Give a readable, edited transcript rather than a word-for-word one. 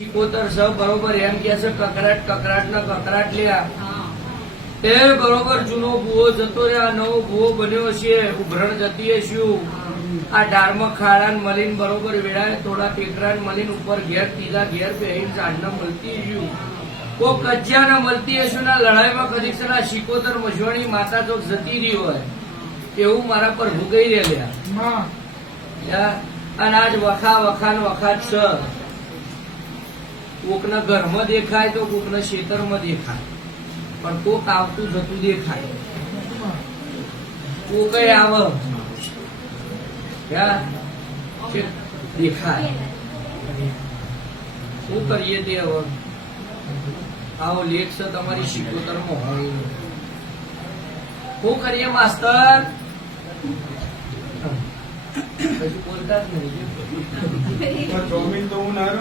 સિકોતર સ બરોબર એમ કે છે કકરાટ કકરાટ ના કકરાટ લ્યા એ બરોબર જૂનો ભૂવો જતો રહ્યા નવો ભૂવો બન્યો છે ઉભરણ જતી શું આ ઢારમાં ખાડા મળીને બરોબર વેળાએ થોડા ટેકરા મળીને ઉપર ઘેર ત્રીજા ઘેર પહેરીને ઝાડને મળતી શું કોઈ કજિયા મળતી હશું ના લડાઈમાં કદીક છે ના સિકોતર મજવાણી માતા જો જતી રહી હોય એવું મારા પર ભૂગઈ રહ્યા અને આજ વખા વખાન વખાત છે કોકના ઘરમાં દેખાય તો કોકના ખેતરમાં દેખાય પણ કોક આવતું જતું દેખાય કોક આવે દેખાય શું કરીએ તે હવે આવો લેખ છે તમારી સિકોતરમાં હોય શું કરીએ માસ્તર હજુ બોલતા જ નહીં ચોમીન તો હું ના